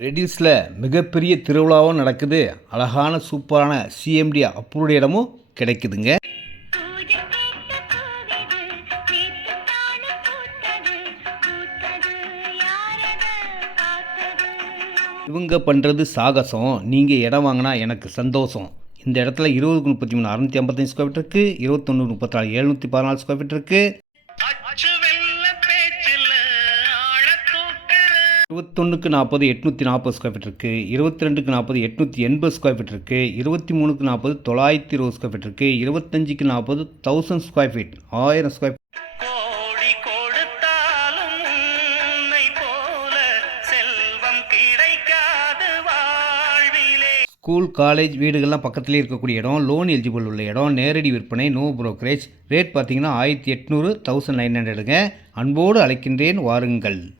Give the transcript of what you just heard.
ரெடியூஸில் மிகப்பெரிய திருவிழாவும் நடக்குது. அழகான சூப்பரான சிஎம்டி அப்ரூவ்டு இடமும் கிடைக்குதுங்க. இவங்க பண்ணுறது சாகசம். நீங்கள் இடம் வாங்கினா எனக்கு சந்தோஷம். இந்த இடத்துல இருபதுக்கு முப்பத்தி மூணு அறுநூற்றி ஐம்பத்தஞ்சு ஸ்கொயர் ஃபீட் இருக்குது இருபத்தொன்று முப்பத்தாறு எழுநூற்றி பதினாலு ஸ்கொயர் ஃபீட் இருக்குது இருபத்தொன்றுக்கு நாற்பது எட்நூற்றி நாற்பது ஸ்கொயர் ஃபீட் இருக்குது இருபத்தி ரெண்டுக்கு நாற்பது எட்நூற்றி எண்பது ஸ்கொயர் ஃபீட் இருக்குது இருபத்தி மூணுக்கு நாற்பது தொள்ளாயிரத்தி இருபது ஸ்கொயர் ஃபீட் இருக்குது இருபத்தஞ்சுக்கு நாற்பது தௌசண்ட் ஸ்கொயர் ஃபீட் ஆயிரம் ஸ்கொயர் வாழ்விலே. ஸ்கூல் காலேஜ் வீடுகள்லாம் பக்கத்துலேயே இருக்கக்கூடிய இடம் லோன் எலிஜிபிள் உள்ள இடம் நேரடி விற்பனை நோ brokerage. ரேட் பார்த்தீங்கன்னா ஆயிரத்தி எட்நூறு தௌசண்ட் நைன் ஹண்ட்ரடுங்க அன்போடு அழைக்கின்றேன் வாருங்கள்.